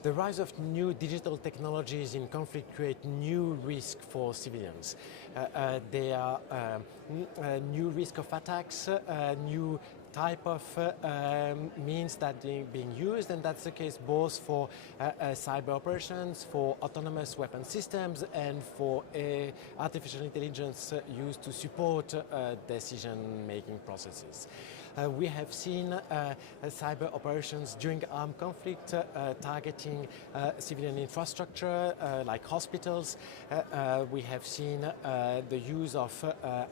The rise of new digital technologies in conflict create new risk for civilians. There are new risk of attacks, new type of means that are being used, and that's the case both for cyber operations, for autonomous weapon systems, and for artificial intelligence used to support decision-making processes. We have seen cyber operations during armed conflict targeting civilian infrastructure like hospitals. We have seen the use of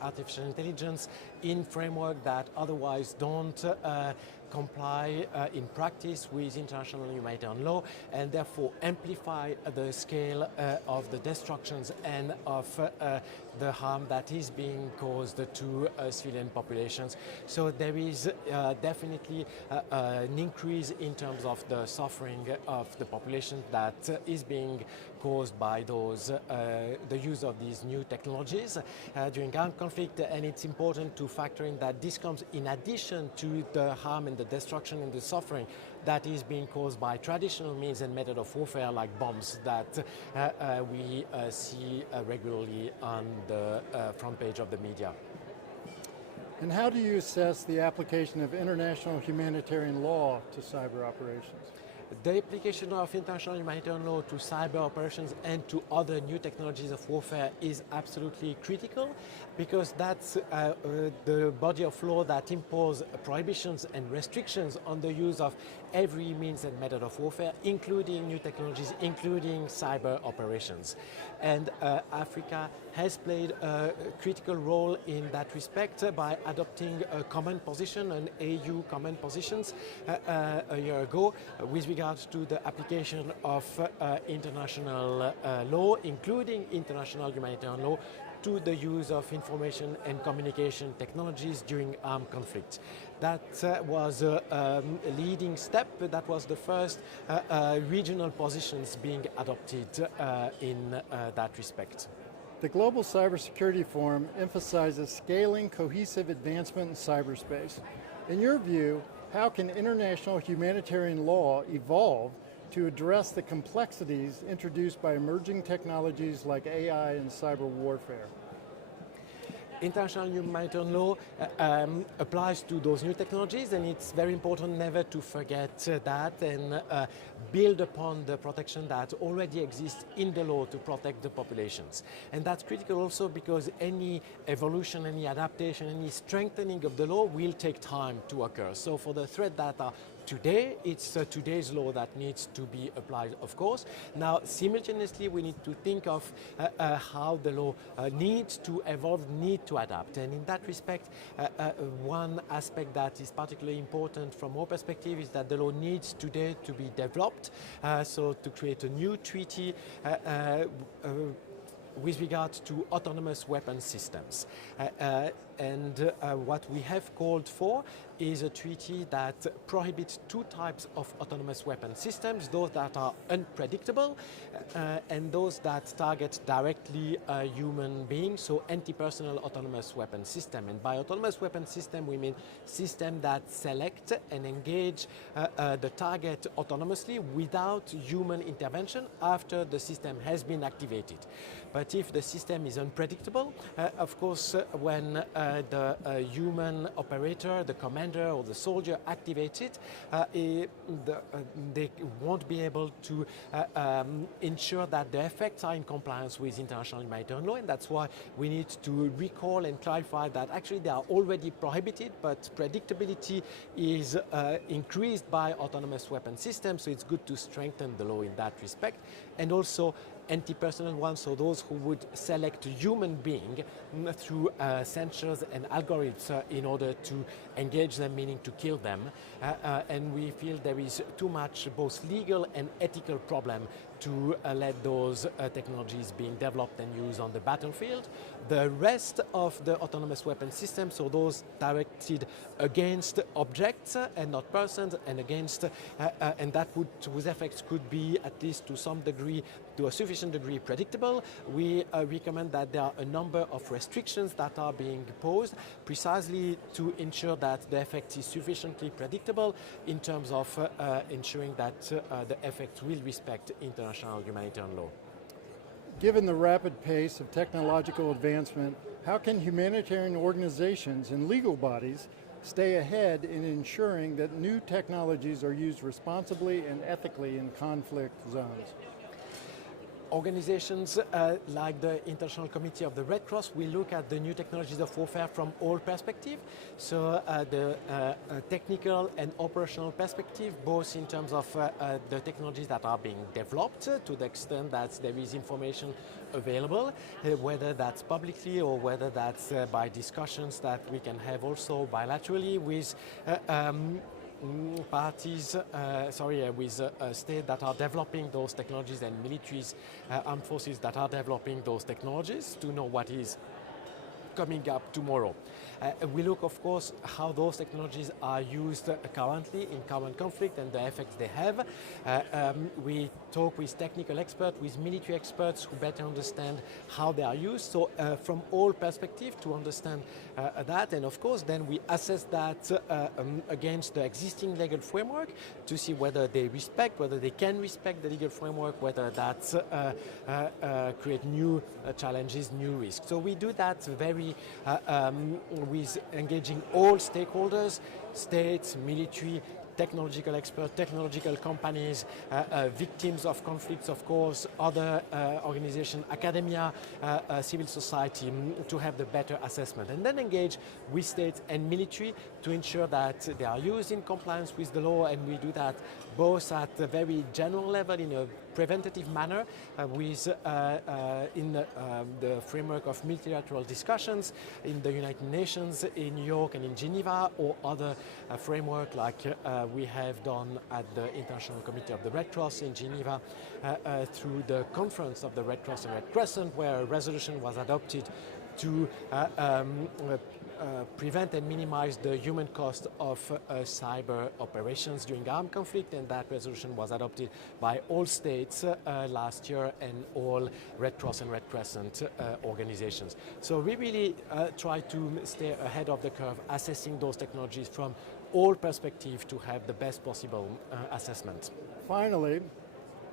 artificial intelligence in framework that otherwise don't comply in practice with international humanitarian law, and therefore amplify the scale of the destructions and of the harm that is being caused to civilian populations. So there is definitely an increase in terms of the suffering of the population that is being caused by those the use of these new technologies during armed conflict. And it's important to factor in that this comes in addition to the harm and the destruction and the suffering that is being caused by traditional means and method of warfare like bombs that we see regularly on the front page of the media. And how do you assess the application of international humanitarian law to cyber operations? The application of international humanitarian law to cyber operations and to other new technologies of warfare is absolutely critical, because that's the body of law that imposes prohibitions and restrictions on the use of every means and method of warfare, including new technologies, including cyber operations. And Africa has played a critical role in that respect by adopting a common position, an AU common positions a year ago with regards to the application of international law, including international humanitarian law, to the use of information and communication technologies during armed conflict. That was a leading step. That was the first regional positions being adopted in that respect. The Global Cybersecurity Forum emphasizes scaling cohesive advancement in cyberspace. In your view, how can international humanitarian law evolve to address the complexities introduced by emerging technologies like AI and cyber warfare? International humanitarian law applies to those new technologies, and it's very important never to forget that and build upon the protection that already exists in the law to protect the populations. And that's critical also because any evolution, any adaptation, any strengthening of the law will take time to occur. So for the threat that are today, it's today's law that needs to be applied, of course. Now, simultaneously, we need to think of how the law needs to evolve, need to adapt. And in that respect, one aspect that is particularly important from our perspective is that the law needs today to be developed. So to create a new treaty with regard to autonomous weapon systems. And what we have called for is a treaty that prohibits two types of autonomous weapon systems, those that are unpredictable and those that target directly human beings, so anti-personnel autonomous weapon system. And by autonomous weapon system, we mean system that select and engage the target autonomously without human intervention after the system has been activated. But if the system is unpredictable, of course, when the human operator, the commander or the soldier activates it, they won't be able to ensure that the effects are in compliance with international humanitarian law, and that's why we need to recall and clarify that actually they are already prohibited, but predictability is increased by autonomous weapon systems, so it's good to strengthen the law in that respect. And also anti-personnel ones, so those who would select a human being through sensors and algorithms in order to engage them, meaning to kill them. And we feel there is too much both legal and ethical problem to let those technologies being developed and used on the battlefield. The rest of the autonomous weapon systems, so those directed against objects and not persons, and against and that would, whose effects could be at least to some degree, to a sufficient sufficient degree predictable. We recommend that there are a number of restrictions that are being posed precisely to ensure that the effect is sufficiently predictable in terms of ensuring that the effect will respect international humanitarian law. Given the rapid pace of technological advancement, how can humanitarian organizations and legal bodies stay ahead in ensuring that new technologies are used responsibly and ethically in conflict zones? Organizations like the International Committee of the Red Cross will look at the new technologies of warfare from all perspectives. So the technical and operational perspective, both in terms of the technologies that are being developed to the extent that there is information available, whether that's publicly or whether that's by discussions that we can have also bilaterally with parties, with states that are developing those technologies and militaries, armed forces that are developing those technologies to know what is coming up tomorrow. We look, of course, how those technologies are used currently in current conflict and the effects they have. We talk with technical experts, with military experts who better understand how they are used. So from all perspectives to understand that, and of course then we assess that against the existing legal framework to see whether they can respect the legal framework, whether that create new challenges, new risks. So we do that very with engaging all stakeholders, states, military, technological experts, technological companies, victims of conflicts, of course, other organizations, academia, civil society, to have the better assessment. And then engage with states and military to ensure that they are used in compliance with the law, and we do that both at a very general level in a preventative manner in the framework of multilateral discussions in the United Nations, in New York and in Geneva, or other framework like we have done at the International Committee of the Red Cross in Geneva through the Conference of the Red Cross and Red Crescent, where a resolution was adopted to prevent and minimize the human cost of cyber operations during armed conflict, and that resolution was adopted by all states last year and all Red Cross and Red Crescent organizations. So we really try to stay ahead of the curve, assessing those technologies from all perspectives to have the best possible assessment. Finally,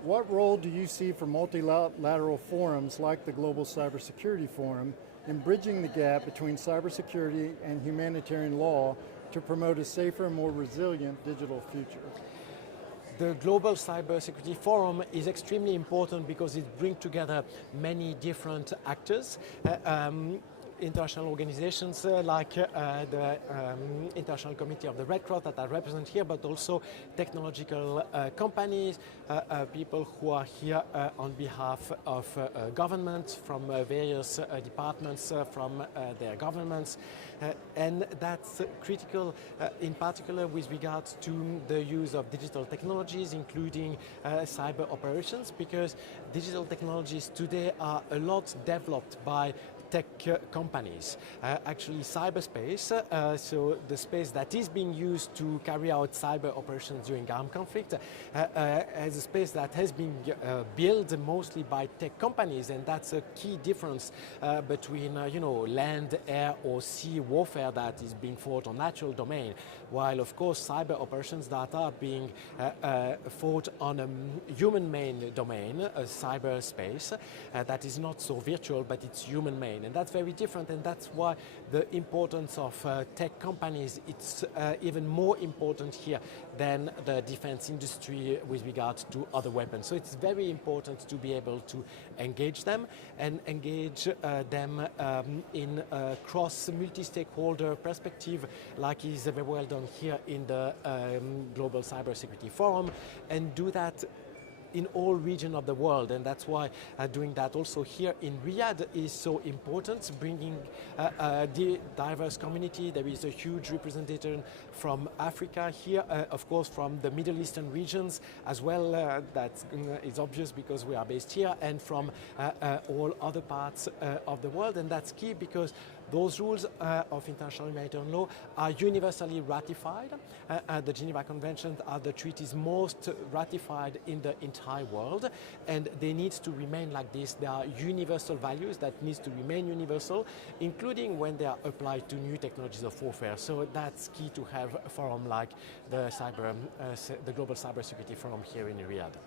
what role do you see for multilateral forums like the Global Cybersecurity Forum in bridging the gap between cybersecurity and humanitarian law to promote a safer and more resilient digital future? The Global Cybersecurity Forum is extremely important because it brings together many different actors. International organizations like the International Committee of the Red Cross that are represented here, but also technological companies, people who are here on behalf of governments from various departments from their governments. And that's critical in particular with regards to the use of digital technologies, including cyber operations, because digital technologies today are a lot developed by tech companies. Actually, cyberspace, so the space that is being used to carry out cyber operations during armed conflict, as a space that has been built mostly by tech companies, and that's a key difference between land, air, or sea warfare that is being fought on natural domain, while of course cyber operations that are being fought on a human-made domain, a cyberspace that is not so virtual, but it's human-made. And that's very different, and that's why the importance of tech companies, it's even more important here than the defense industry with regards to other weapons. So it's very important to be able to engage them and engage them in a cross multi-stakeholder perspective, like is very well done here in the Global Cybersecurity Forum, and do that in all regions of the world. And that's why doing that also here in Riyadh is so important, bringing the diverse community. There is a huge representation from Africa here, of course from the Middle Eastern regions as well, that is obvious because we are based here, and from all other parts of the world. And that's key because Those rules of international humanitarian law are universally ratified. The Geneva Conventions are the treaties most ratified in the entire world, and they need to remain like this. There are universal values that need to remain universal, including when they are applied to new technologies of warfare. So that's key to have a forum like the Global Cybersecurity Forum here in Riyadh.